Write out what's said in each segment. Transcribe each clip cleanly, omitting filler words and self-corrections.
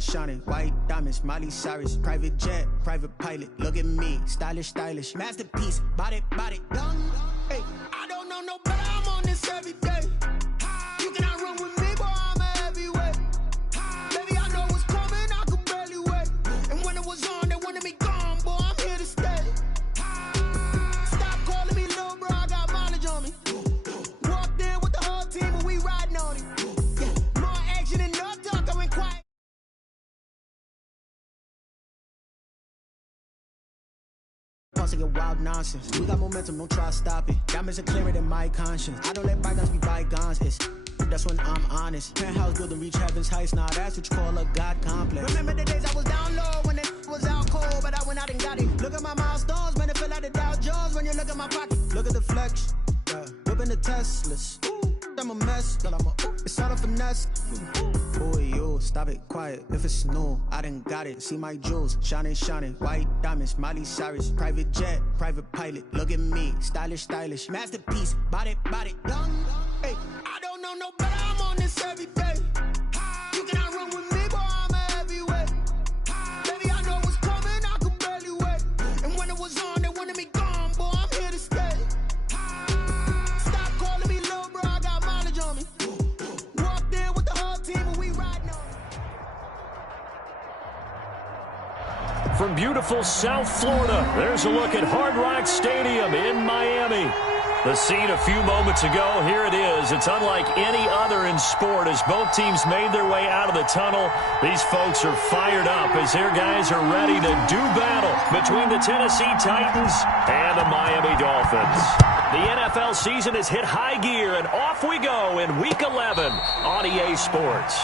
shining, white diamonds, Miley Cyrus, private jet, private pilot, look at me, stylish, stylish, masterpiece, body, young, hey, I don't know no better, I'm on this every day, you cannot run with me, boy, I'm a heavyweight, baby, I know what's coming, I could barely wait, and when it was on, they wanted me gone, boy, I'm here to stay, stop calling me little bro, I got mileage on me, walked in with the whole team and we riding on it. Your wild nonsense. We got momentum, don't try to stop it. Diamonds are clearer than my conscience. I don't let bygones be bygones. That's when I'm honest. Penthouse building reach heaven's heights. Now that's what you call a God complex. Remember the days I was down low when it was out cold, but I went out and got it. Look at my milestones, man, it feel like the Dow Jones when you look at my pocket. Look at the flex, whipping the Teslas. I'm a mess, but it's all a finesse. Boy, you stop it, quiet. If it's new, I done got it. See my jewels, shining, white diamonds, Miley Cyrus, private jet, private pilot. Look at me, stylish, stylish, masterpiece, body, young. Hey, I don't know no better. I'm on this every day. You cannot run with me, boy. I'm a heavyweight. Baby, I know what's coming. I could barely wait. And when it was on, they wanted me gone, boy. I'm here to stay. From beautiful South Florida, there's a look at Hard Rock Stadium in Miami. The scene a few moments ago, here it is. It's unlike any other in sport as both teams made their way out of the tunnel. These folks are fired up as their guys are ready to do battle between the Tennessee Titans and the Miami Dolphins. The NFL season has hit high gear, and off we go in Week 11 on EA Sports.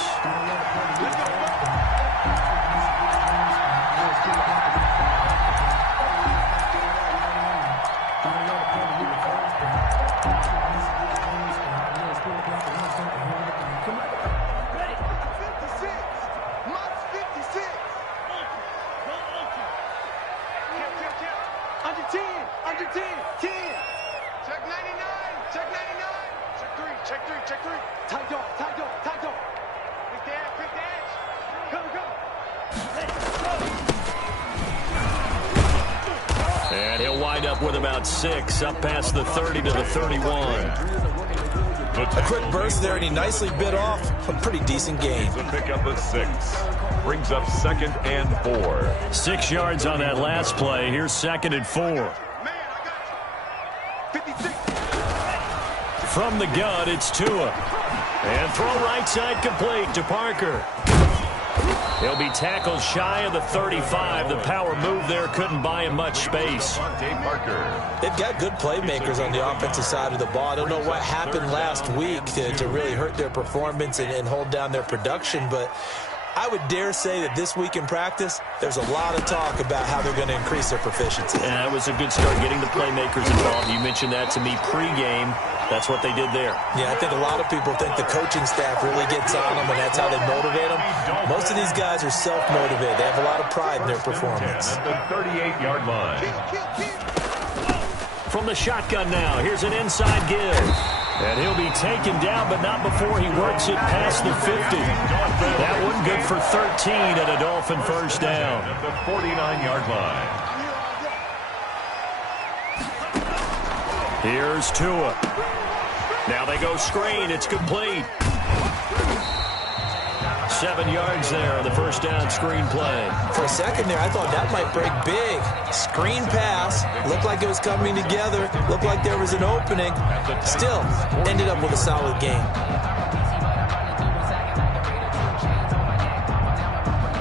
And he'll wind up with about 6, up past the 30 to the 31. A quick burst there, and he nicely bit off a pretty decent gain. To pick up a 6. Brings up 2nd and 4. 6 yards on that last play. Here's 2nd and 4. From the gun, it's Tua. And throw right side complete to Parker. He'll be tackled shy of the 35. The power move there couldn't buy him much space. They've got good playmakers on the offensive side of the ball. I don't know what happened last week to really hurt their performance and hold down their production, but I would dare say that this week in practice, there's a lot of talk about how they're going to increase their proficiency. And that was a good start getting the playmakers involved. You mentioned that to me pregame. That's what they did there. Yeah, I think a lot of people think the coaching staff really gets on them, and that's how they motivate them. Most of these guys are self-motivated. They have a lot of pride in their performance. At the 38-yard line. From the shotgun now, here's an inside give. And he'll be taken down, but not before he works it past the 50. That one good for 13 and a Dolphin first down. At the 49-yard line. Here's Tua. Now they go screen. It's complete. 7 yards there on the first down screen play. For a second there, I thought that might break big. Screen pass. Looked like it was coming together. Looked like there was an opening. Still, ended up with a solid game.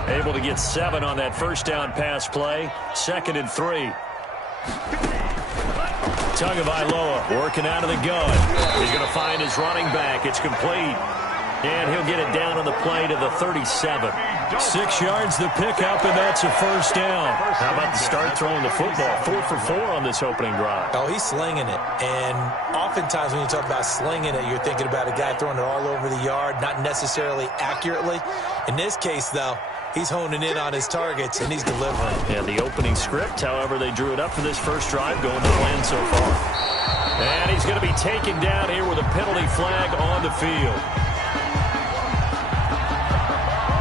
Able to get 7 on that first down pass play. 2nd and 3. Tagovailoa working out of the gun. He's going to find his running back. It's complete. And he'll get it down on the play to the 37. 6 yards the pickup, and that's a first down. How about the start throwing the football? 4 for 4 on this opening drive. Oh, he's slinging it. And oftentimes when you talk about slinging it, you're thinking about a guy throwing it all over the yard, not necessarily accurately. In this case, though, he's honing in on his targets, and he's delivering. Yeah, the opening script, however, they drew it up for this first drive, going to plan so far. And he's going to be taken down here with a penalty flag on the field.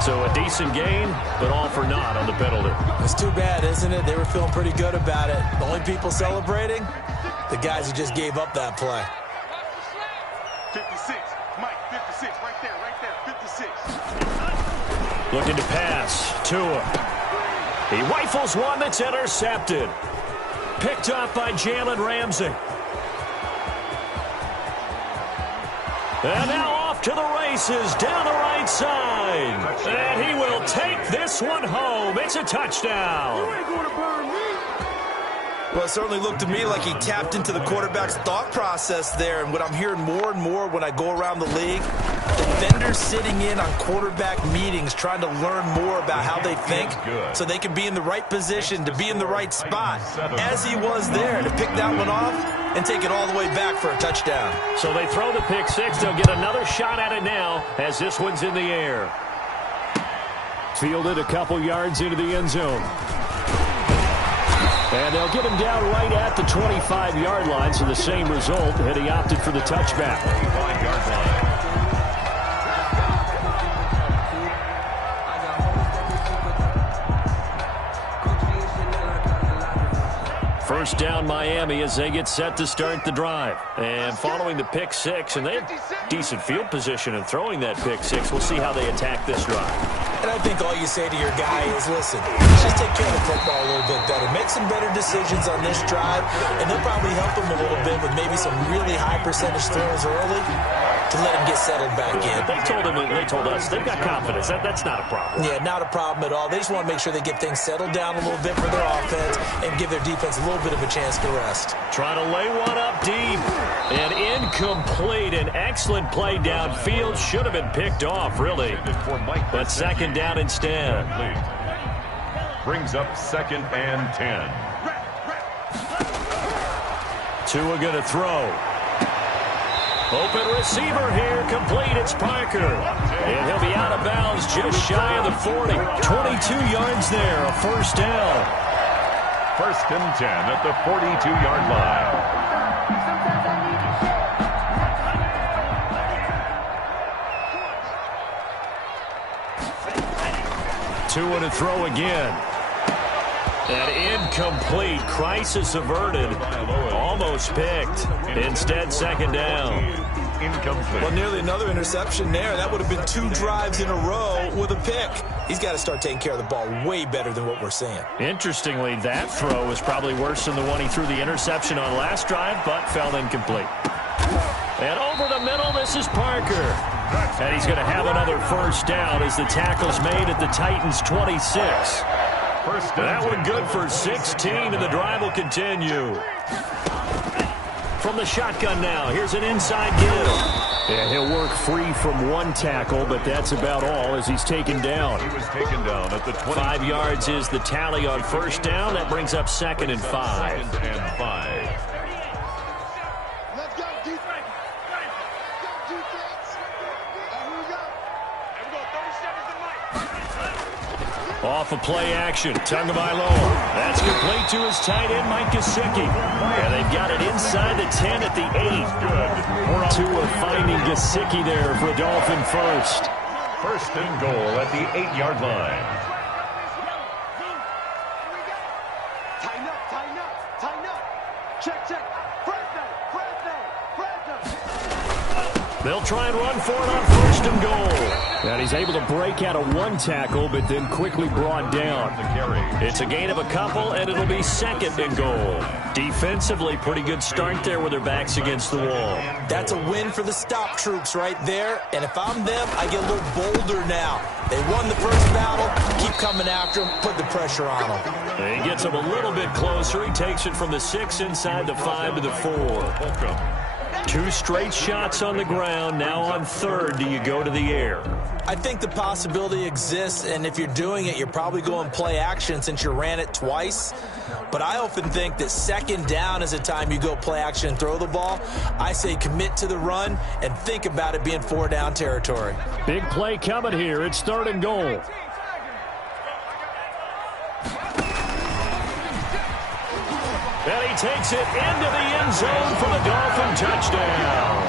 So a decent gain, but all for naught on the penalty. It's too bad, isn't it? They were feeling pretty good about it. The only people celebrating, the guys who just gave up that play. 56, Mike, 56, right there, 56. Looking to pass. Tua. He rifles one that's intercepted. Picked up by Jalen Ramsey. And now off to the races down the right side. And he will take this one home. It's a touchdown. You ain't going to burn me. Well, it certainly looked to me like he tapped into the quarterback's thought process there. And what I'm hearing more and more when I go around the league, defenders sitting in on quarterback meetings trying to learn more about how they think so they can be in the right position to be in the right spot, as he was there to pick that one off and take it all the way back for a touchdown. So they throw the pick six. They'll get another shot at it now as this one's in the air. Fielded a couple yards into the end zone. And they'll get him down right at the 25-yard line, so the same result, and he opted for the touchback. 5-yard line. First down Miami as they get set to start the drive. And following the pick six, and they have decent field position in throwing that pick six. We'll see how they attack this drive. And I think all you say to your guy is, listen, let's just take care of the football a little bit better. Make some better decisions on this drive, and they'll probably help him a little bit with maybe some really high percentage throws early to let him get settled back in. They told us they've got confidence. That's not a problem. Yeah, not a problem at all. They just want to make sure they get things settled down a little bit for their offense and give their defense a little bit of a chance to rest. Trying to lay one up deep. And incomplete. An excellent play downfield. Should have been picked off, really. But second down instead. Brings up 2nd and 10. Tua going to throw. Open receiver here, complete. It's Parker. And he'll be out of bounds just shy of the 40. 22 yards there, a first down. 1st and 10 at the 42-yard line. Tua to throw again. And incomplete. Crisis averted. Almost picked. Instead, second down. Incomplete. Well, nearly another interception there. That would have been 2 drives in a row with a pick. He's got to start taking care of the ball way better than what we're seeing. Interestingly, that throw was probably worse than the one he threw the interception on last drive, but fell incomplete. And over the middle, this is Parker. And he's going to have another first down as the tackle's made at the Titans' 26. That one good for 16, and the drive will continue. From the shotgun now, here's an inside give. And he'll work free from one tackle, but that's about all as he's taken down. He was taken down at the 20. 5 yards is the tally on first down. That brings up 2nd and 5. 2nd and 5. Let's go, defense. Let's go, defense. Here we go. Here we go, 30 seconds to Mike. Off of play action, Tagovailoa. That's complete to his tight end, Mike Gesicki. And they've got it inside the 10 at the 8. Tua finding Gesicki there for a Dolphin first. 1st and goal at the 8-yard line. Tighten up, tighten up, tighten up. Check, check. Fresno. They'll try and run for it on 1st and goal. And he's able to break out of one tackle, but then quickly brought down. It's a gain of a couple, and it'll be 2nd and goal. Defensively, pretty good start there with their backs against the wall. That's a win for the stop troops right there. And if I'm them, I get a little bolder now. They won the first battle. Keep coming after them. Put the pressure on them. And he gets him a little bit closer. He takes it from the 6 inside the 5 to the 4. 2 straight shots on the ground. Now on 3rd, do you go to the air? I think the possibility exists, and if you're doing it, you're probably going play action since you ran it twice. But I often think that 2nd down is a time you go play action and throw the ball. I say commit to the run and think about it being 4-down territory. Big play coming here. It's 3rd and goal. And he takes it into the end zone for the Dolphin touchdown.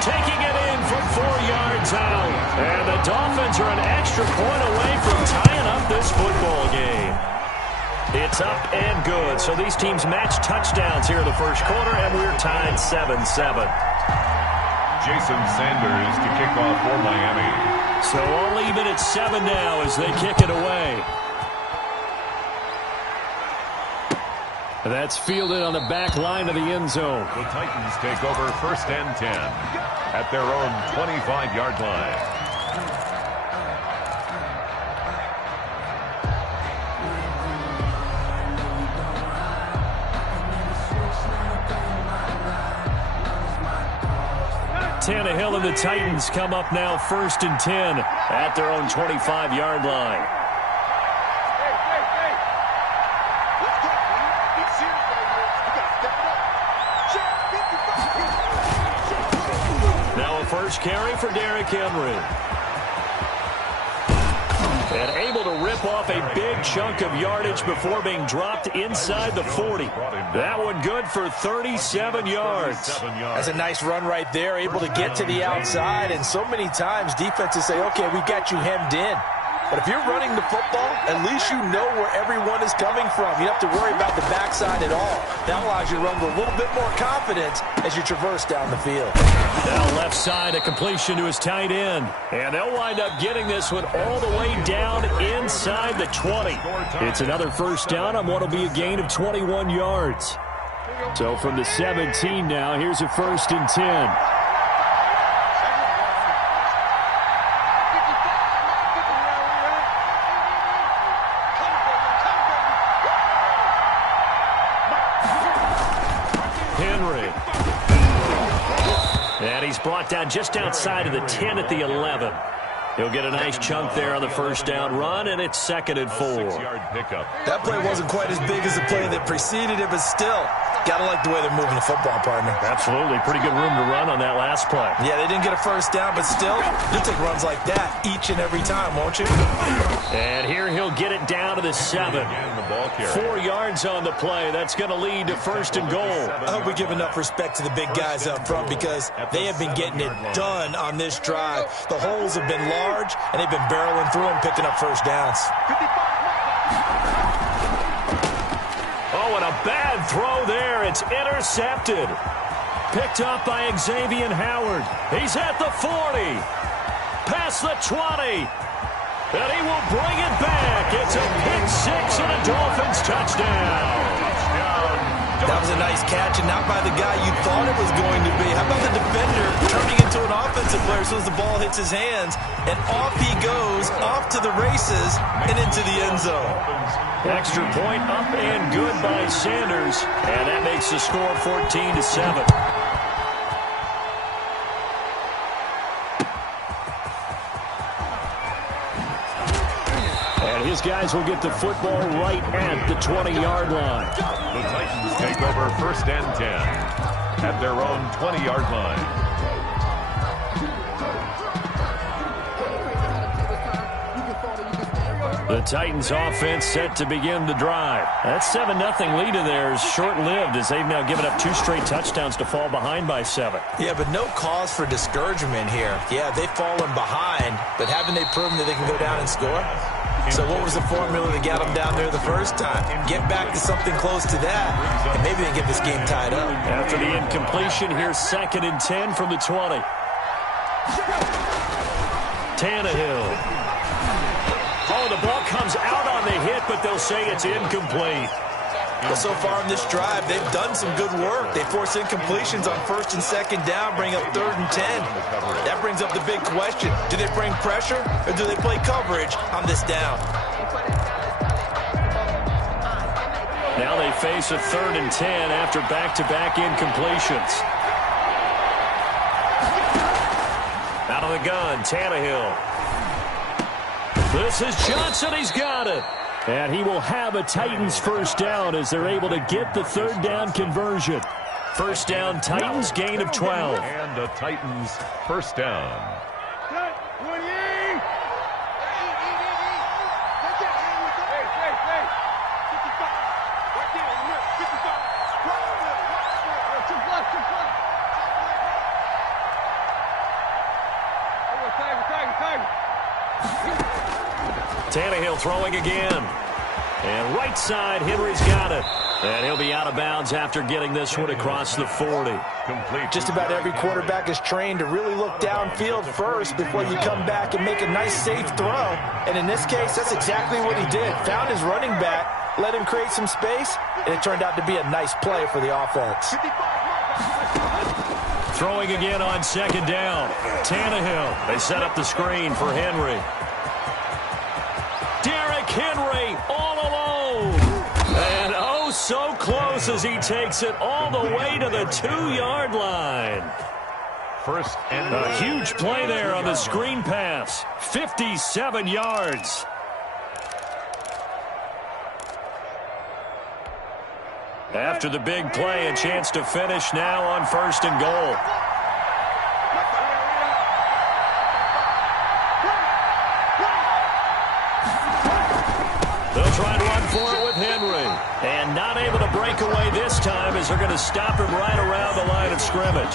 Taking it in from 4 yards out. And the Dolphins are an extra point away from tying up this football game. It's up and good. So these teams match touchdowns here in the first quarter, and we're tied 7-7. Jason Sanders to kick off for Miami. So all even at 7 now as they kick it away. That's fielded on the back line of the end zone. The Titans take over 1st and 10 at their own 25-yard line. Tannehill and the Titans come up now 1st and 10 at their own 25-yard line. Now a first carry for Derrick Henry. And able to rip off a big chunk of yardage before being dropped inside the 40. That one good for 37 yards. That's a nice run right there, able to get to the outside. And so many times defenses say, okay, we got you hemmed in. But if you're running the football, at least you know where everyone is coming from. You don't have to worry about the backside at all. That allows you to run with a little bit more confidence as you traverse down the field. Now left side, a completion to his tight end. And they'll wind up getting this one all the way down inside the 20. It's another first down on what will be a gain of 21 yards. So from the 17 now, here's a 1st and 10. Brought down just outside of the 10 at the 11. He'll get a nice chunk there on the first down run, and it's 2nd and 4. 6-yard pickup. That play wasn't quite as big as the play that preceded it, but still, got to like the way they're moving the football, partner. Absolutely. Pretty good room to run on that last play. Yeah, they didn't get a first down, but still, you'll take runs like that each and every time, won't you? And here he'll get it down to the 7. 4 yards on the play. That's going to lead to 1st and goal. I hope we give enough respect to the big guys up front because they have been getting it done on this drive. The holes have been large, and they've been barreling through them, picking up first downs. Oh, and a bad throw there. It's intercepted. Picked up by Xavier Howard. He's at the 40. Past the 20. And he will bring it back. It's a pick 6 and a Dolphins touchdown. That was a nice catch, and not by the guy you thought it was going to be. How about the defender turning into an offensive player as soon as the ball hits his hands, and off he goes, off to the races, and into the end zone. Extra point up and good by Sanders, and that makes the score 14-7. And his guys will get the football right at the 20-yard line. The Titans take over 1st and 10 at their own 20-yard line. The Titans offense set to begin the drive. That 7-0 lead of theirs short-lived as they've now given up 2 straight touchdowns to fall behind by 7. Yeah, but no cause for discouragement here. Yeah, they've fallen behind, but haven't they proven that they can go down and score? So what was the formula that got them down there the first time? Get back to something close to that, and maybe they get this game tied up. After the incompletion, here's 2nd and 10 from the 20. Tannehill. Oh, the ball comes out on the hit, but they'll say it's incomplete. Well, so far in this drive, they've done some good work. They force incompletions on 1st and 2nd down, bring up 3rd and 10. That brings up the big question. Do they bring pressure, or do they play coverage on this down? Now they face a 3rd and 10 after back-to-back incompletions. Out of the gun, Tannehill. This is Johnson. He's got it. And he will have a Titans first down as they're able to get the 3rd down conversion. First down, Titans, gain of 12. And the Titans first down. Tannehill throwing again. And right side, Henry's got it. And he'll be out of bounds after getting this one across the 40. Just about every quarterback is trained to really look downfield first before you come back and make a nice, safe throw. And in this case, that's exactly what he did. Found his running back, let him create some space, and it turned out to be a nice play for the offense. Throwing again on second down. Tannehill. They set up the screen for Henry. Derrick Henry all alone. And oh, so close as he takes it all the way to the 2-yard line. First and a huge play there on the screen pass. 57 yards. After the big play, a chance to finish now on first and goal. They'll try and run for it with Henry. And not able to break away this time as they're going to stop him right around the line of scrimmage.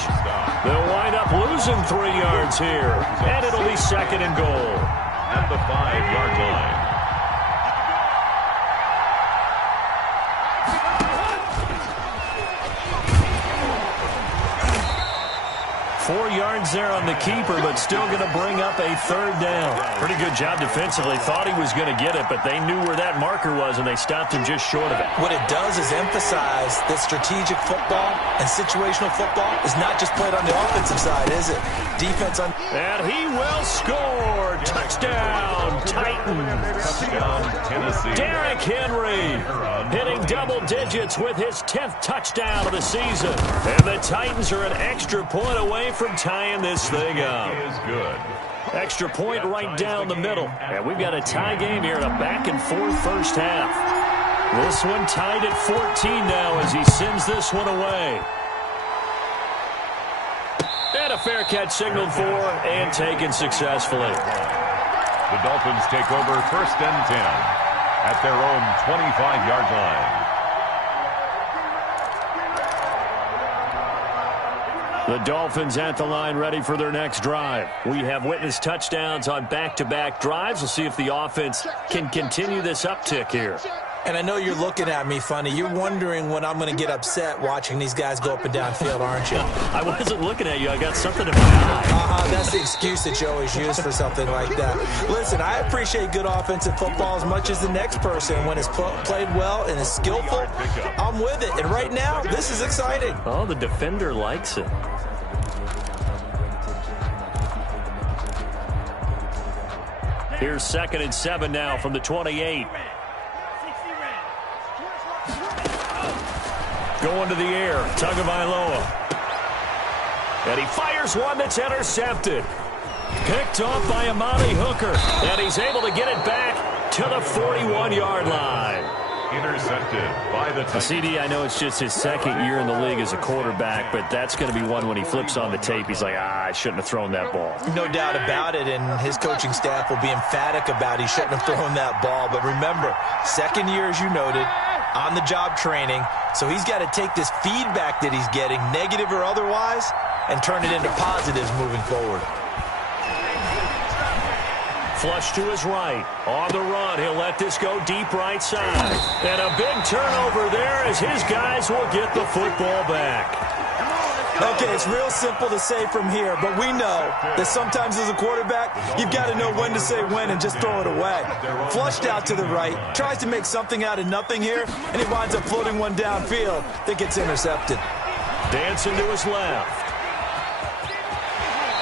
They'll wind up losing 3 yards here. And it'll be second and goal. At the 5-yard line. 4 yards there on the keeper, but still going to bring up a third down. Pretty good job defensively. Thought he was going to get it, but they knew where that marker was, and they stopped him just short of it. What it does is emphasize that strategic football and situational football is not just played on the offensive side, is it? Defense on... And he will score. Touchdown, Titans. Touchdown, Tennessee. Derrick Henry hitting double digits with his 10th touchdown of the season. And the Titans are an extra point away from tying this thing up. Is good. Extra point right down the middle. And we've got a tie game here in a back-and-forth first half. This one tied at 14 now as he sends this one away. And a fair catch signaled for and taken successfully. The Dolphins take over first and 10 at their own 25-yard line. The Dolphins at the line ready for their next drive. We have witnessed touchdowns on back-to-back drives. We'll see if the offense can continue this uptick here. And I know you're looking at me funny. You're wondering when I'm going to get upset watching these guys go up and down field, aren't you? I wasn't looking at you. I got something in my eye. That's the excuse that you always use for something like that. Listen, I appreciate good offensive football as much as the next person. When it's played well and is skillful, I'm with it. And right now, this is exciting. Oh, the defender likes it. Here's 2nd and 7 now from the 28. Going to the air, Tagovailoa. And he fires one that's intercepted. Picked off by Amani Hooker. And he's able to get it back to the 41-yard line. Intercepted by the Titans. CD, I know it's just his second year in the league as a quarterback, but that's going to be one when he flips on the tape. He's like, I shouldn't have thrown that ball. No doubt about it, and his coaching staff will be emphatic about he shouldn't have thrown that ball. But remember, second year, as you noted, on-the-job training, so he's got to take this feedback that he's getting, negative or otherwise, and turn it into positives moving forward. Flush to his right. On the run, he'll let this go deep right side. And a big turnover there as his guys will get the football back. Okay, it's real simple to say from here, but we know that sometimes as a quarterback, you've got to know when to say when and just throw it away. Flushed out to the right, tries to make something out of nothing here, and he winds up floating one downfield that gets intercepted. Dancing to his left.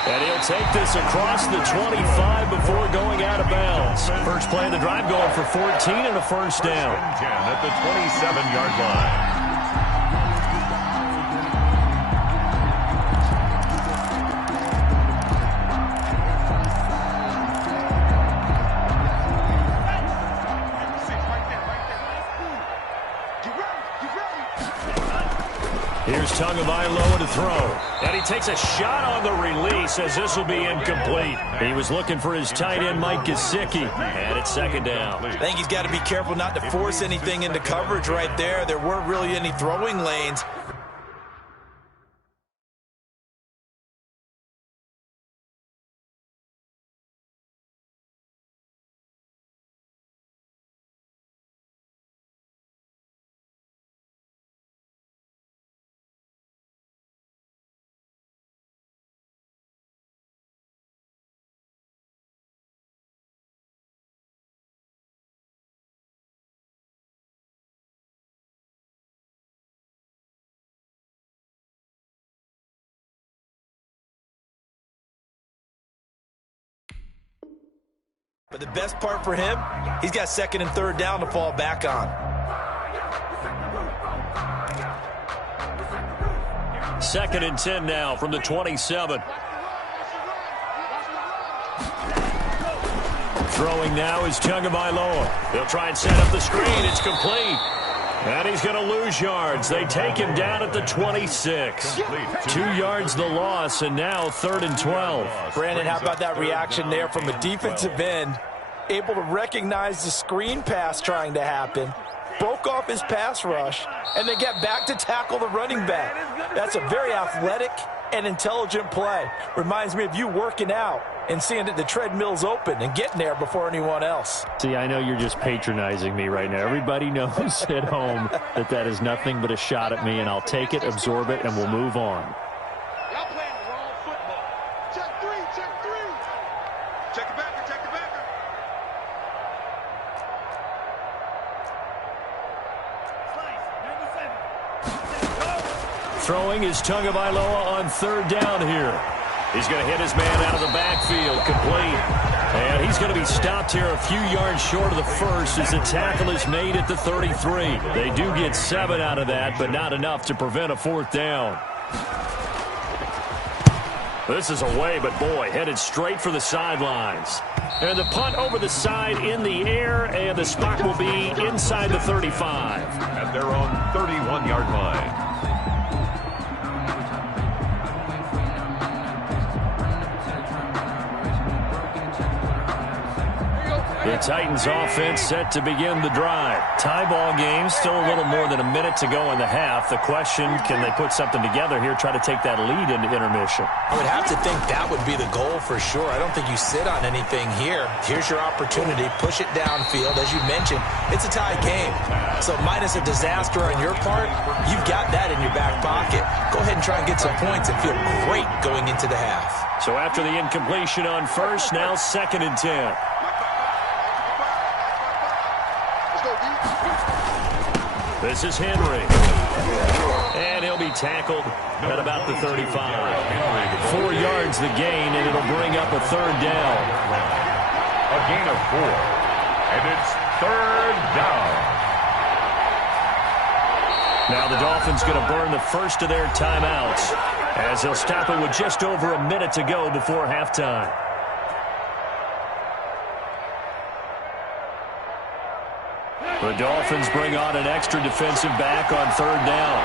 And he'll take this across the 25 before going out of bounds. First play of the drive going for 14 and a first down. 10 at the 27-yard line. Here's Tagovailoa to throw. And he takes a shot on the release as this will be incomplete. He was looking for his tight end, Mike Gesicki. And it's second down. I think he's got to be careful not to force anything into coverage right there. There weren't really any throwing lanes. But the best part for him, he's got second and third down to fall back on. Second and 10 now from the 27. Throwing now is Tagovailoa. They'll try and set up the screen. It's complete. And he's going to lose yards. They take him down at the 26. 2 yards the loss, and now 3rd and 12. Brandon, how about that reaction there from a defensive end? Able to recognize the screen pass trying to happen, broke off his pass rush, and then get back to tackle the running back. That's a very athletic and intelligent play. Reminds me of you working out and seeing that the treadmill's open and getting there before anyone else. See, I know you're just patronizing me right now. Everybody knows at home that that is nothing but a shot at me, and I'll take it, absorb it, and we'll move on. Y'all playing wrong football. Check three, check three. Check the backer, check the backer. Throwing is Tagovailoa on 3rd down here. He's going to hit his man out of the backfield, complete. And he's going to be stopped here a few yards short of the first as the tackle is made at the 33. They do get 7 out of that, but not enough to prevent a 4th down. This is away, but boy, headed straight for the sidelines. And the punt over the side in the air, and the spot will be inside the 35. At their own 31-yard line. The Titans offense set to begin the drive. Tie ball game, still a little more than a minute to go in the half. The question, can they put something together here, try to take that lead into intermission? I would have to think that would be the goal for sure. I don't think you sit on anything here. Here's your opportunity. Push it downfield. As you mentioned, it's a tie game. So minus a disaster on your part, you've got that in your back pocket. Go ahead and try and get some points and feel great going into the half. So after the incompletion on first, now 2nd and 10. This is Henry. And he'll be tackled at about the 35. 4 yards the gain, and it'll bring up a 3rd down. A gain of 4. And it's 3rd down. Now the Dolphins going to burn the first of their timeouts as they'll stop it with just over a minute to go before halftime. The Dolphins bring on an extra defensive back on 3rd down.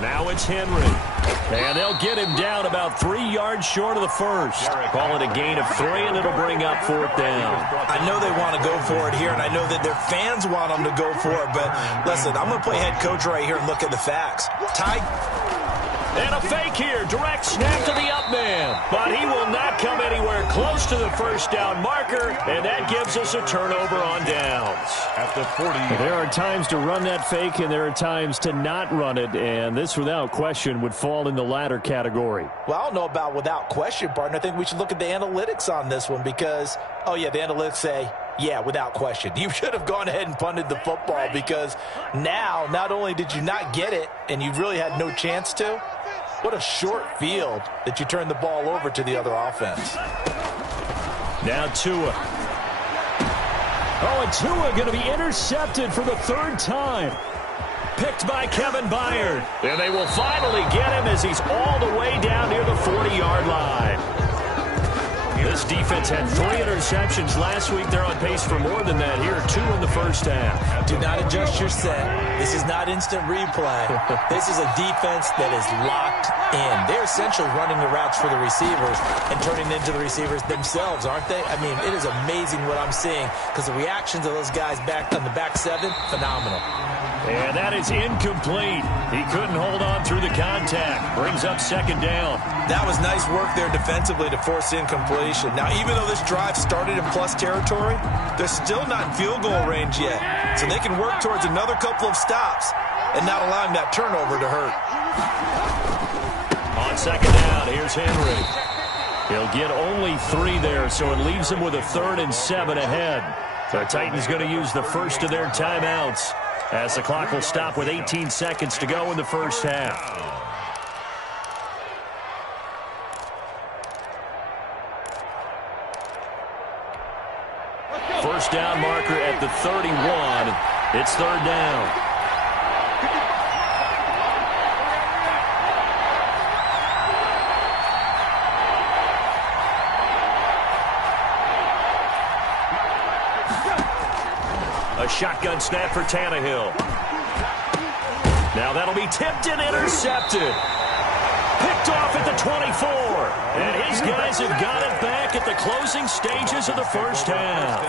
Now it's Henry. And they'll get him down about 3 yards short of the first. Call it a gain of 3, and it'll bring up 4th down. I know they want to go for it here, and I know that their fans want them to go for it, but listen, I'm going to play head coach right here and look at the facts. And a fake here. Direct snap to the up man. But he will not come anywhere close to the 1st down marker, and that gives us a turnover on downs. At the 40. There are times to run that fake, and there are times to not run it, and this, without question, would fall in the latter category. Well, I don't know about without question, partner. I think we should look at the analytics on this one because, oh, yeah, the analytics say, yeah, without question. You should have gone ahead and punted the football because now, not only did you not get it, and you really had no chance to, what a short field that you turned the ball over to the other offense. Now Tua. Oh, and Tua going to be intercepted for the 3rd time. Picked by Kevin Byard. And they will finally get him as he's all the way down near the 40-yard line. This defense had 3 interceptions last week. They're on pace for more than that here. 2 in the first half. Do not adjust your set. This is not instant replay. This is a defense that is locked in. They're essentially running the routes for the receivers and turning into the receivers themselves, aren't they? I mean, it is amazing what I'm seeing because the reactions of those guys back on the back 7, phenomenal. And that is incomplete. He couldn't hold on through the contact. Brings up 2nd down. That was nice work there defensively to force incompletion. Now, even though this drive started in plus territory, they're still not in field goal range yet. So they can work towards another couple of stops and not allowing that turnover to hurt. On second down, here's Henry. He'll get only 3 there, so it leaves him with a 3rd and 7 ahead. The Titans going to use the first of their timeouts as the clock will stop with 18 seconds to go in the first half. First down marker at the 31. It's 3rd down. A shotgun snap for Tannehill. Now that'll be tipped and intercepted. Picked off at the 24. And his guys have got it back at the closing stages of the first half.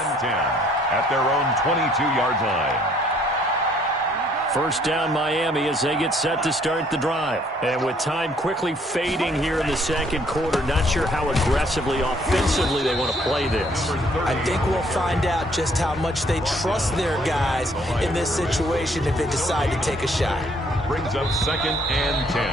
At their own 22-yard line. First down Miami as they get set to start the drive. And with time quickly fading here in the second quarter, not sure how aggressively, offensively they want to play this. I think we'll find out just how much they trust their guys in this situation if they decide to take a shot. Brings up 2nd and 10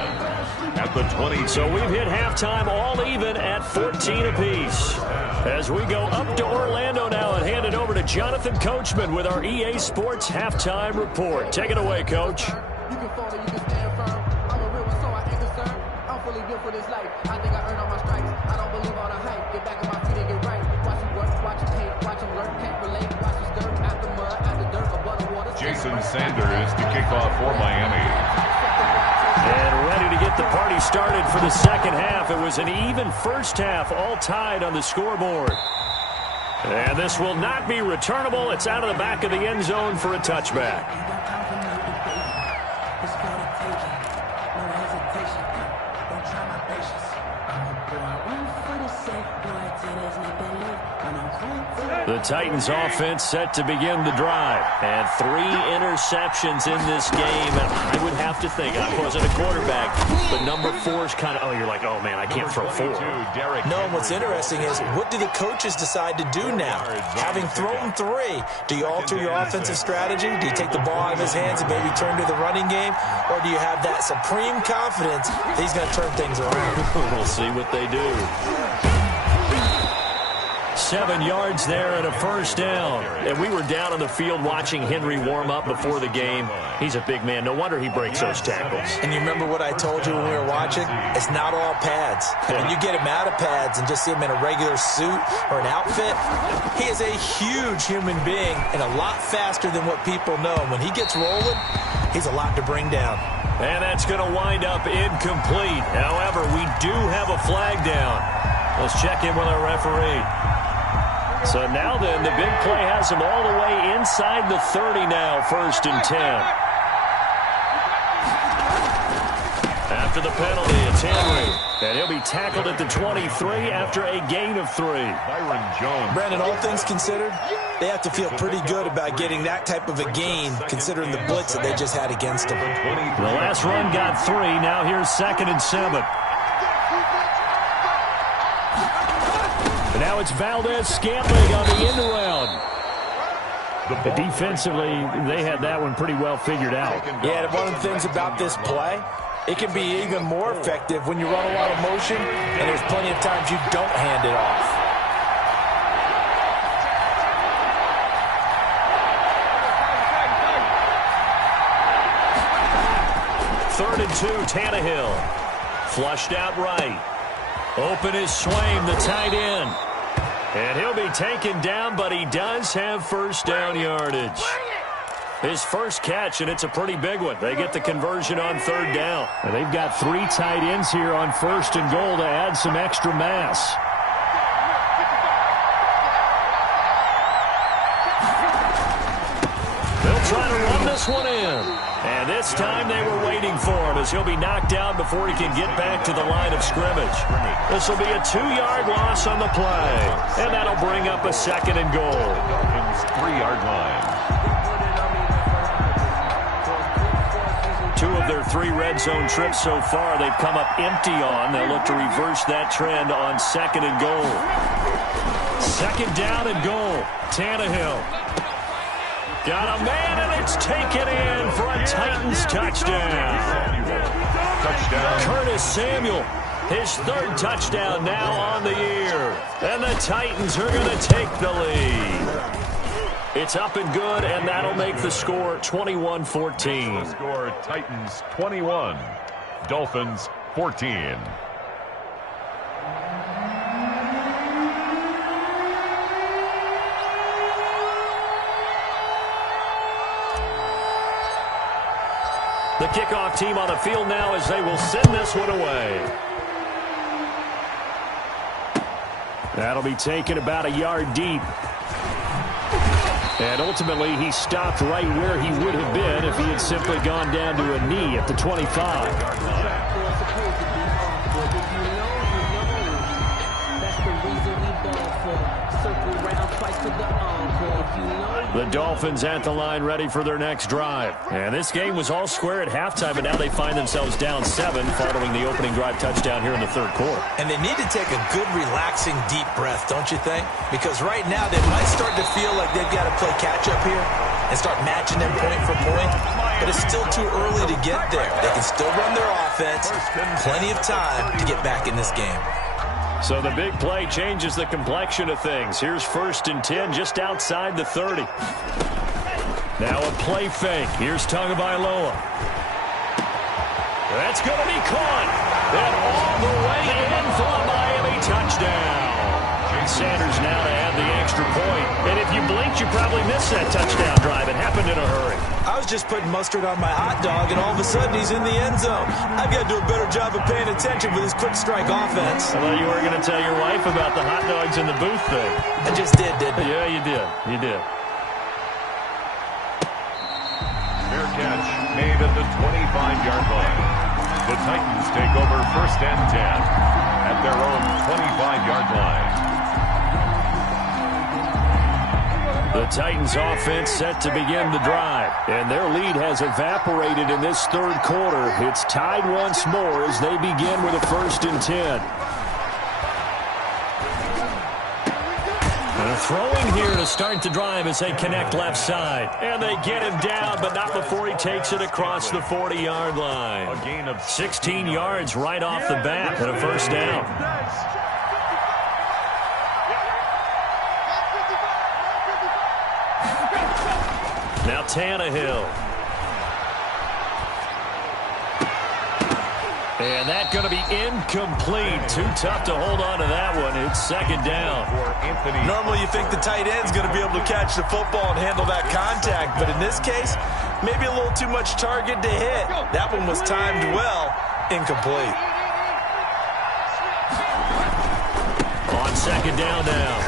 at the 20. So we've hit halftime all even at 14 apiece. As we go up to Orlando now and hand it over to Jonathan Coachman with our EA Sports Halftime Report. Take it away, Coach. You can fall or you can stand firm. I'm a real one, so I ain't concerned. I'm fully built for this life. I think I earned all my stripes. I don't believe all the hype. Get back on my feet and get right. Watch them work, watch them hate, watch them learn, can't relate. Watch them stir out the mud, out the dirt, above the water. Jason Sanders to kick off for Miami. And ready to get the party started for the second half. It was an even first half, all tied on the scoreboard. And this will not be returnable. It's out of the back of the end zone for a touchback. The Titans offense set to begin the drive. And 3 interceptions in this game. And I would have to think, I wasn't a quarterback, but number 4 is kind of, oh, you're like, oh, man, I can't throw 4. No, and what's interesting is, what do the coaches decide to do now? Having thrown 3, do you alter your offensive strategy? Do you take the ball out of his hands and maybe turn to the running game? Or do you have that supreme confidence that he's going to turn things around? We'll see what they do. 7 yards there and a first down. And we were down on the field watching Henry warm up before the game. He's a big man. No wonder he breaks those tackles. And you remember what I told you when we were watching? It's not all pads. When you get him out of pads and just see him in a regular suit or an outfit, he is a huge human being and a lot faster than what people know. When he gets rolling, he's a lot to bring down. And that's going to wind up incomplete. However, we do have a flag down. Let's check in with our referee. So now then, the big play has him all the way inside the 30 now, 1st and 10. After the penalty, it's Henry. And he'll be tackled at the 23 after a gain of 3. Byron Jones. Brandon, all things considered, they have to feel pretty good about getting that type of a gain, considering the blitz that they just had against them. The last run got 3. Now here's 2nd and 7. And now it's Valdez-Scantling on the end around. Defensively, they had that one pretty well figured out. Yeah, one of the things about this play, it can be even more effective when you run a lot of motion, and there's plenty of times you don't hand it off. Third and 2, Tannehill. Flushed out right. Open is Swaim, the tight end. And he'll be taken down, but he does have first down yardage. His first catch, and it's a pretty big one. They get the conversion on 3rd down. And they've got 3 tight ends here on 1st and goal to add some extra mass. They'll try to run this one in. And this time they were waiting for him as he'll be knocked down before he can get back to the line of scrimmage. This will be a 2-yard loss on the play. And that'll bring up a 2nd and goal. Dolphins 3-yard line. 2 of their 3 red zone trips so far they've come up empty on. They'll look to reverse that trend on 2nd and goal. 2nd down and goal. Tannehill. Got a man, and it's taken in for a Titans touchdown. Touchdown. Curtis Samuel, his third touchdown now on the year. And the Titans are going to take the lead. It's up and good, and that'll make the score 21-14. The score, Titans 21, Dolphins 14. The kickoff team on the field now as they will send this one away. That'll be taken about a yard deep. And ultimately, he stopped right where he would have been if he had simply gone down to a knee at the 25. The Dolphins at the line ready for their next drive. And this game was all square at halftime, but now they find themselves down 7 following the opening drive touchdown here in the third quarter. And they need to take a good, relaxing, deep breath, don't you think? Because right now they might start to feel like they've got to play catch-up here and start matching them point for point. But it's still too early to get there. They can still run their offense. Plenty of time to get back in this game. So the big play changes the complexion of things. Here's 1st and 10 just outside the 30. Now a play fake. Here's Tagovailoa. That's going to be caught. And all the way in for a Miami touchdown. Sanders now to add the extra point. And if you blinked, you probably missed that touchdown drive. It happened in a hurry. I was just putting mustard on my hot dog, and all of a sudden he's in the end zone. I've got to do a better job of paying attention with this quick strike offense. I thought you were going to tell your wife about the hot dogs in the booth thing. I just did, didn't I? Yeah, you did. You did. Fair catch made at the 25-yard line. The Titans take over 1st and 10 at their own 25-yard line. The Titans offense set to begin the drive, and their lead has evaporated in this third quarter. It's tied once more as they begin with a 1st and 10. And a throwing here to start the drive as they connect left side. And they get him down, but not before he takes it across the 40-yard line. A gain of 16 yards right off the bat and a 1st down. Now Tannehill. And that's going to be incomplete. Too tough to hold on to that one. It's 2nd down. Normally you think the tight end's going to be able to catch the football and handle that contact, but in this case, maybe a little too much target to hit. That one was timed well. Incomplete. On 2nd down now,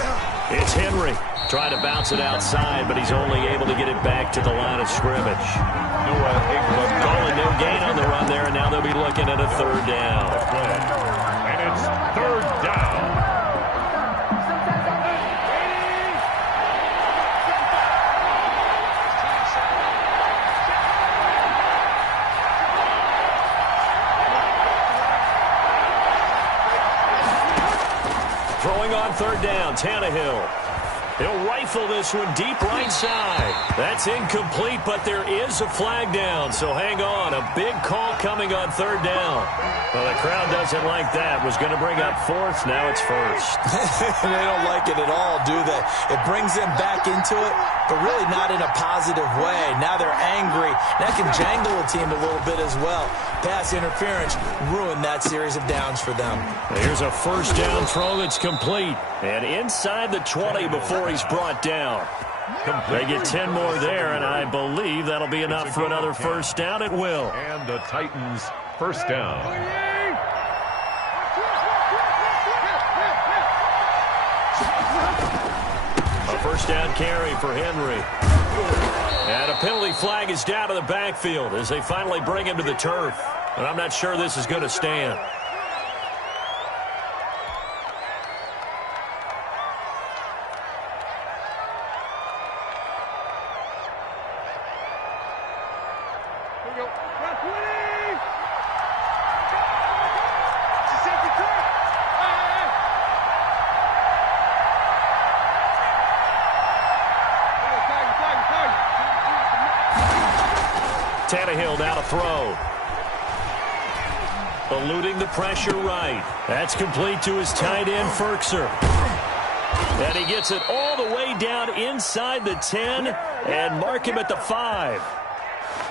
it's Henry. Trying to bounce it outside, but he's only able to get it back to the line of scrimmage. Calling no gain on the run there, and now they'll be looking at a 3rd down. And it's 3rd down. Throwing on 3rd down, Tannehill. He'll rifle this one deep right side. That's incomplete, but there is a flag down, so hang on. A big call coming on 3rd down. Well, the crowd doesn't like that. Was going to bring up 4th. Now it's 1st. They don't like it at all, do they? It brings them back into it, but really not in a positive way. Now they're angry. That can jangle a team a little bit as well. Pass interference ruined that series of downs for them. Here's a 1st down throw that's complete. And inside the 20 before he's brought down. They get 10 more there, and I believe that'll be enough for another 1st down. It will. And the Titans' 1st down. A 1st down carry for Henry. And a penalty flag is down to the backfield as they finally bring him to the turf. But I'm not sure this is going to stand. Tannehill now to throw. Eluding the pressure right. That's complete to his tight end, Ferkser. And he gets it all the way down inside the 10 and mark him at the 5.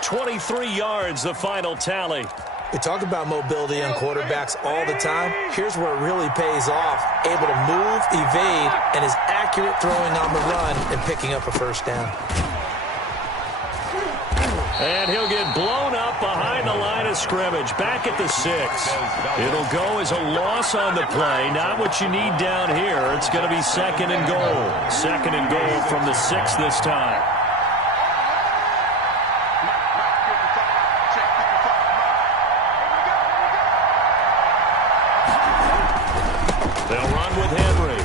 23 yards, the final tally. We talk about mobility on quarterbacks all the time. Here's where it really pays off. Able to move, evade, and is accurate throwing on the run and picking up a first down. And he'll get blown up behind the line of scrimmage, back at the 6. It'll go as a loss on the play. Not what you need down here. It's going to be second and goal. Second and goal from the 6 this time. They'll run with Henry.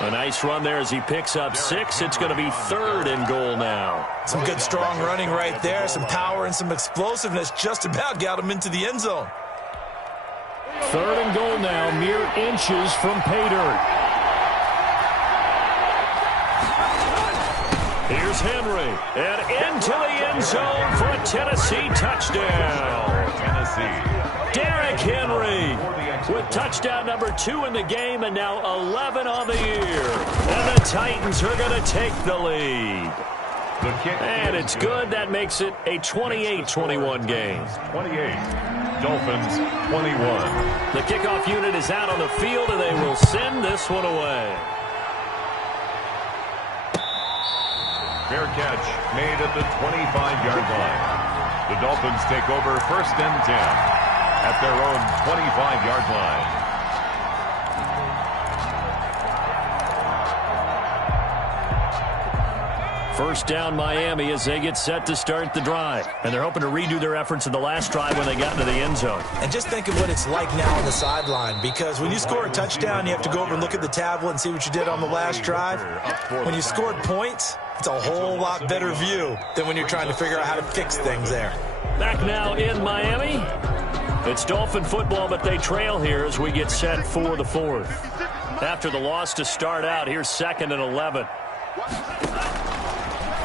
A nice run there as he picks up 6. It's going to be third and goal now. Some good strong running right there. Some power and some explosiveness just about got him into the end zone. Third and goal now, mere inches from pay dirt. Here's Henry, and into the end zone for a Tennessee touchdown. Derrick Henry with touchdown number 2 in the game, and now 11 on the year. And the Titans are going to take the lead. And it's good. That makes it a 28-21 game. 28. Dolphins 21. The kickoff unit is out on the field, and they will send this one away. Fair catch made at the 25-yard line. The Dolphins take over first and 10 at their own 25-yard line. First down Miami as they get set to start the drive. And they're hoping to redo their efforts in the last drive when they got into the end zone. And just think of what it's like now on the sideline, because when you score a touchdown, you have to go over and look at the tablet and see what you did on the last drive. When you scored points, it's a whole lot better view than when you're trying to figure out how to fix things there. Back now in Miami. It's Dolphin football, but they trail here as we get set for the 4th. After the loss to start out, here's 2nd and 11.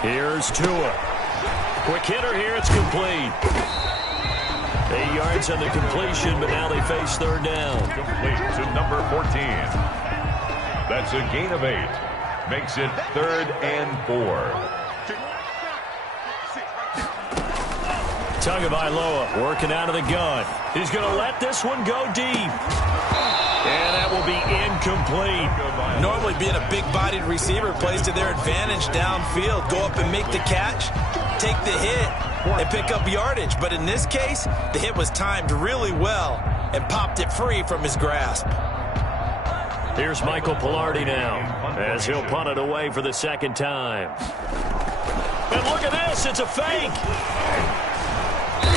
Here's Tua. Quick hitter here, it's complete. 8 yards on the completion, but now they face third down. Complete to number 14. That's a gain of 8. Makes it 3rd and 4. Tagovailoa working out of the gun. He's going to let this one go deep. And that will be incomplete. Normally being a big-bodied receiver plays to their advantage downfield. Go up and make the catch, take the hit, and pick up yardage. But in this case, the hit was timed really well and popped it free from his grasp. Here's Michael Pilardi now as he'll punt it away for the second time. And look at this, it's a fake.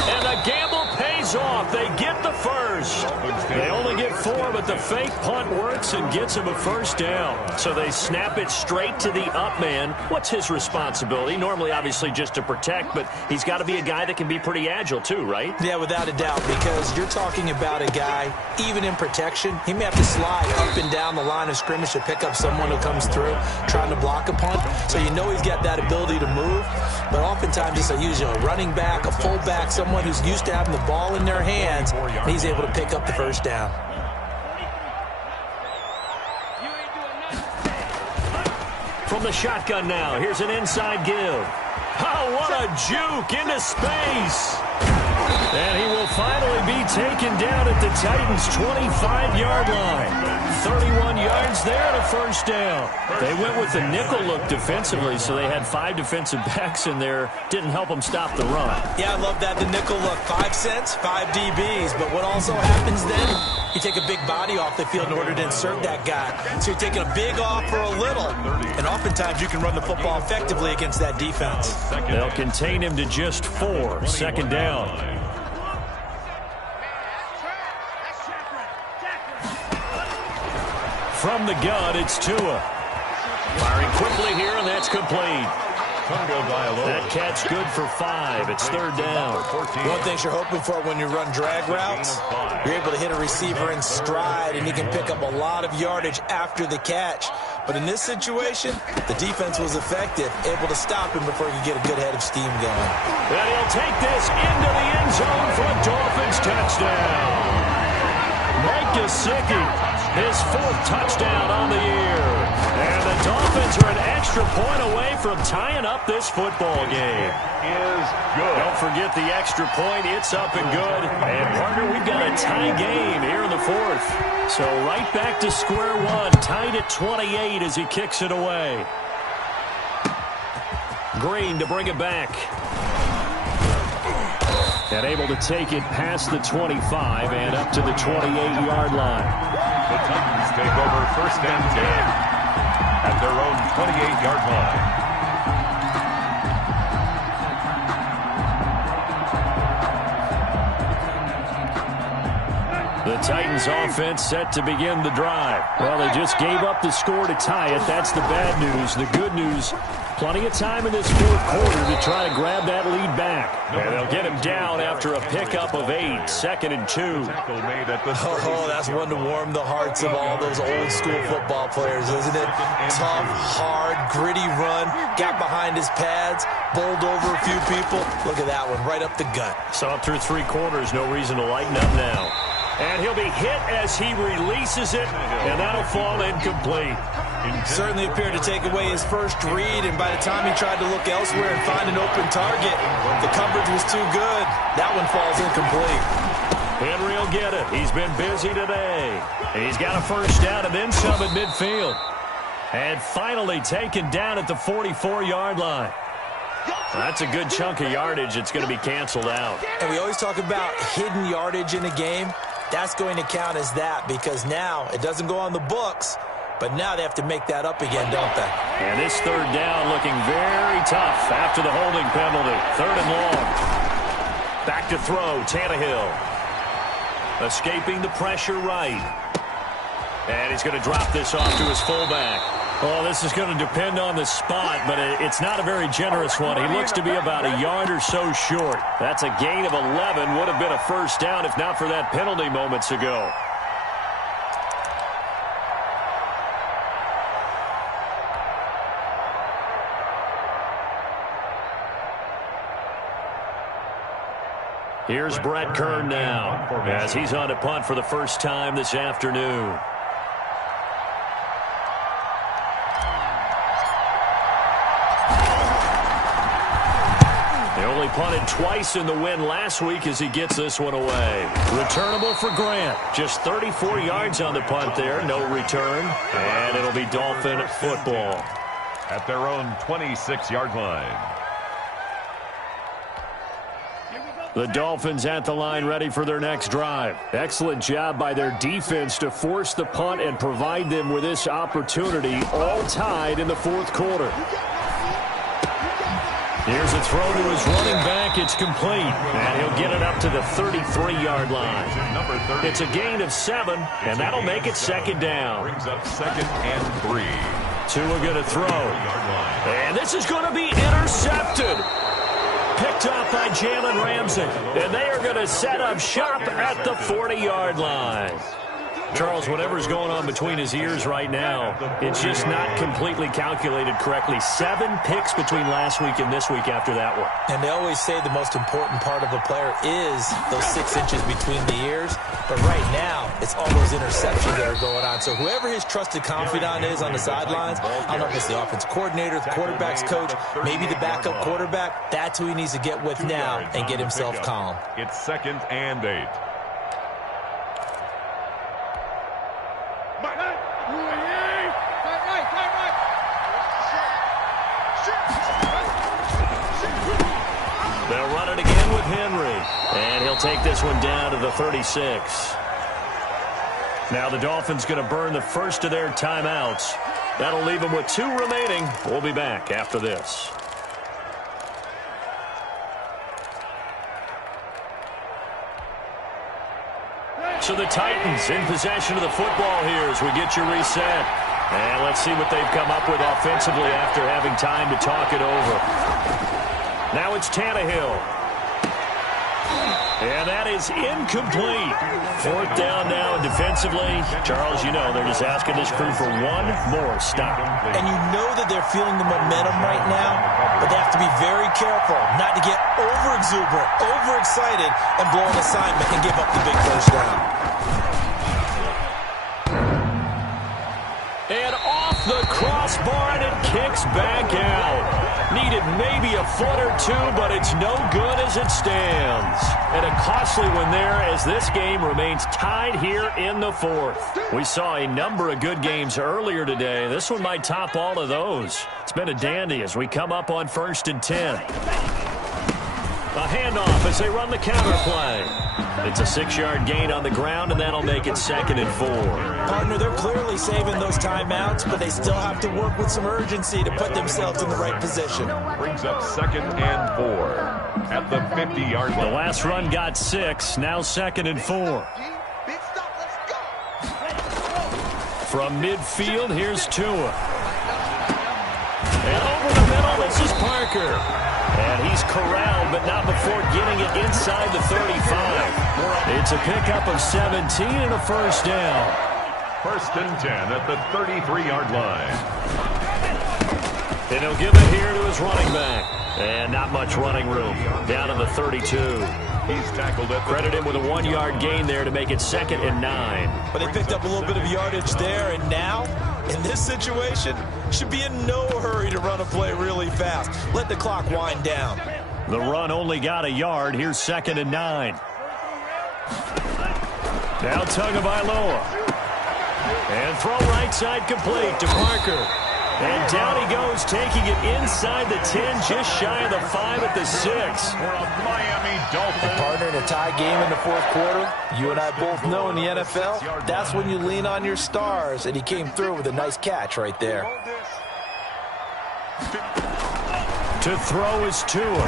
And the gamble pays off. They get the first. They only get 4, but the fake punt works and gets them a first down. So they snap it straight to the up man. What's his responsibility? Normally, obviously, just to protect, but he's got to be a guy that can be pretty agile too, right? Yeah, without a doubt, because you're talking about a guy, even in protection, he may have to slide up and down the line of scrimmage to pick up someone who comes through trying to block a punt. So you know he's got that ability to move, but oftentimes it's usually a running back, a fullback, someone who's used to having the ball in their hands, and he's able to pick up the first down. From the shotgun now, here's an inside give. Oh, what a juke into space. And he will finally be taken down at the Titans' 25-yard line. 31 yards there and a first down. They went with the nickel look defensively, so they had 5 defensive backs in there. Didn't help them stop the run. Yeah, I love that, the nickel look. 5 cents, 5 DBs. But what also happens then, you take a big body off the field in order to insert that guy. So you're taking a big off for a little. And oftentimes you can run the football effectively against that defense. They'll contain him to just 4. Second down. From the gun, it's Tua. Firing quickly here, and that's complete. That catch good for 5. It's third down. One thing you're hoping for when you run drag routes, you're able to hit a receiver in stride, and he can pick up a lot of yardage after the catch. But in this situation, the defense was effective, able to stop him before he could get a good head of steam going. And he'll take this into the end zone for a Dolphins touchdown. Mike Gesicki, his 4th touchdown on the year. And the Dolphins are an extra point away from tying up this football game. Is good. Don't forget the extra point. It's up and good. And, partner, we've got a tie game here in the 4th. So right back to square one, tied at 28 as he kicks it away. Green to bring it back. And able to take it past the 25 and up to the 28-yard line. The Titans take over first and 10 at their own 28-yard line. The Titans offense set to begin the drive. Well, they just gave up the score to tie it. That's the bad news. The good news, plenty of time in this 4th quarter to try to grab that lead back. And they'll get him down after a pickup of 8, 2nd and 2. Oh, that's one to warm the hearts of all those old-school football players, isn't it? Tough, hard, gritty run, got behind his pads, bowled over a few people. Look at that one, right up the gut. Saw through 3 quarters, no reason to lighten up now. And he'll be hit as he releases it, and that'll fall incomplete. Certainly appeared to take away his first read, and by the time he tried to look elsewhere and find an open target, the coverage was too good. That one falls incomplete. Henry will get it. He's been busy today. He's got a first down and then some at midfield. And finally taken down at the 44-yard line. That's a good chunk of yardage. It's going to be canceled out. And we always talk about hidden yardage in a game. That's going to count as that because now it doesn't go on the books, but now they have to make that up again, don't they? And this third down looking very tough after the holding penalty. 3rd and long. Back to throw, Tannehill. Escaping the pressure right. And he's going to drop this off to his fullback. Well, this is going to depend on the spot, but it's not a very generous one. He looks to be about a yard or so short. That's a gain of 11. Would have been a first down if not for that penalty moments ago. Here's Brett Kern now as he's on a punt for the first time this afternoon. Punted twice in the win last week as he gets this one away. Returnable for Grant. Just 34 yards on the punt there. No return. And it'll be Dolphin football. At their own 26-yard line. The Dolphins at the line ready for their next drive. Excellent job by their defense to force the punt and provide them with this opportunity, all tied in the 4th quarter. Here's a throw to his running back. It's complete. And he'll get it up to the 33-yard line. It's a gain of 7, and that'll make it 2nd down. Brings up 2nd and 3. Tua going to throw. And this is going to be intercepted. Picked off by Jalen Ramsey. And they are going to set up shop at the 40-yard line. Charles, whatever's going on between his ears right now, it's just not completely calculated correctly. 7 picks between last week and this week after that one. And they always say the most important part of a player is those 6 inches between the ears. But right now, it's all those interceptions that are going on. So whoever his trusted confidant is on the sidelines, I don't know if it's the offense coordinator, the quarterback's coach, maybe the backup quarterback, that's who he needs to get with now and get himself calm. It's 2nd and 8. They'll run it again with Henry. And he'll take this one down to the 36. Now the Dolphins going to burn the first of their timeouts. That'll leave them with 2 remaining. We'll be back after this. So the Titans in possession of the football here as we get you reset. And let's see what they've come up with offensively after having time to talk it over. Now it's Tannehill. And that is incomplete. Fourth down now, and defensively, Charles, you know, they're just asking this crew for one more stop. And you know that they're feeling the momentum right now, but they have to be very careful not to get over-exuberant, over-excited, and blow an assignment and give up the big first down. And off the crossbar, and it kicks back out. Needed maybe a foot or two, but it's no good as it stands. And a costly one there as this game remains tied here in the fourth. We saw a number of good games earlier today. This one might top all of those. It's been a dandy as we come up on 1st and 10. A handoff as they run the counter play. It's a 6-yard gain on the ground, and that'll make it 2nd and 4. Partner, they're clearly saving those timeouts, but they still have to work with some urgency to put themselves in the right position. Brings up 2nd and 4 at the 50-yard line. The last run got 6, now 2nd and 4. Big stop, let's go. From midfield, here's Tua. And over the middle, this is Parker. And he's corralled, but not before getting it inside the 35. It's a pickup of 17 and a first down. 1st and 10 at the 33-yard line. And he'll give it here to his running back. And not much running room. Down to the 32. He's tackled at Credit him with a 1-yard gain there to make it 2nd and 9. But they picked up a little bit of yardage there, and now, in this situation, should be in no hurry to run a play really fast. Let the clock wind down. The run only got a yard. Here's 2nd and 9. Now Tagovailoa. And throw right side complete to Parker. And down he goes, taking it inside the 10, just shy of the 5 at the 6. for a Miami Dolphins. Partner, in a tie game in the fourth quarter, you and I both know in the NFL, that's when you lean on your stars, and he came through with a nice catch right there. To throw is Tua.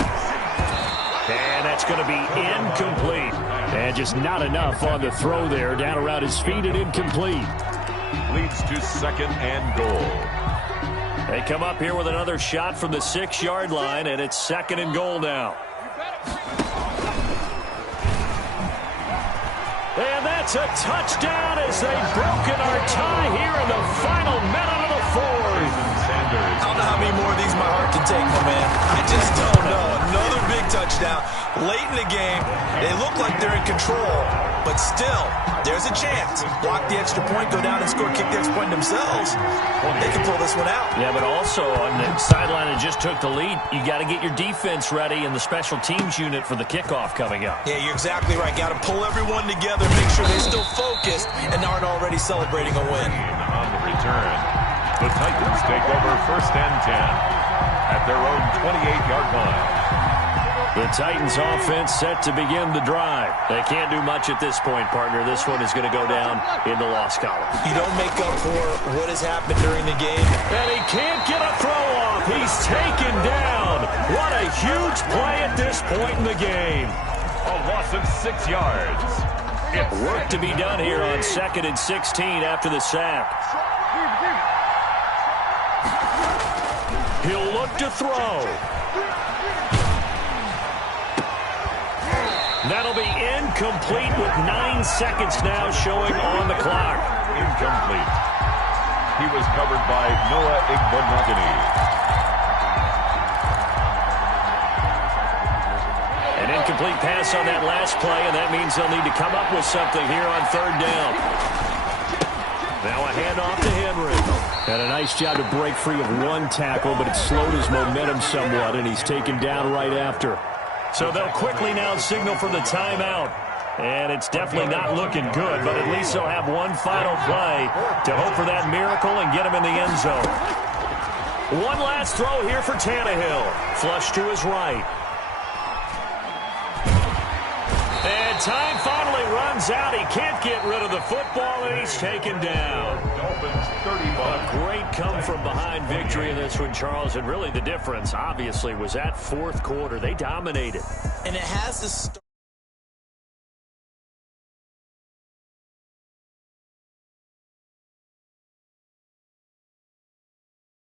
And that's going to be incomplete. And just not enough on the throw there. Down around his feet and incomplete. Leads to 2nd and goal. They come up here with another shot from the 6-yard line, and it's 2nd and goal now. And that's a touchdown as they've broken our tie here in the final minute of the fourth. I don't know how many more of these my heart can take, my man. I just don't know. Another big touchdown. Late in the game, they look like they're in control, but still, there's a chance. Block the extra point, go down and score, kick the extra point themselves. They can pull this one out. Yeah, but also on the sideline that just took the lead, you got to get your defense ready and the special teams unit for the kickoff coming up. Yeah, you're exactly right. Got to pull everyone together, make sure they're still focused and aren't already celebrating a win. On the return, the Titans take over 1st and 10 at their own 28-yard line. The Titans offense set to begin the drive. They can't do much at this point, partner. This one is going to go down in the loss column. You don't make up for what has happened during the game. And he can't get a throw off. He's taken down. What a huge play at this point in the game. A loss of 6 yards. It's Work to be done here on 2nd and 16 after the sack. He'll look to throw. That'll be incomplete with 9 seconds now showing on the clock. incomplete. He was covered by Noah Igbenogany. An incomplete pass on that last play, and that means they'll need to come up with something here on 3rd down. Now a handoff to Henry. And a nice job to break free of one tackle, but it slowed his momentum somewhat, and he's taken down right after. So they'll quickly now signal for the timeout. And it's definitely not looking good, but at least they'll have one final play to hope for that miracle and get him in the end zone. One last throw here for Tannehill. Flush to his right. And time finally runs out. He can't get rid of the football, and he's taken down. Dolphins 31. A great come-from-behind victory in this one, Charles. And really the difference, obviously, was that fourth quarter. They dominated. And it has to start.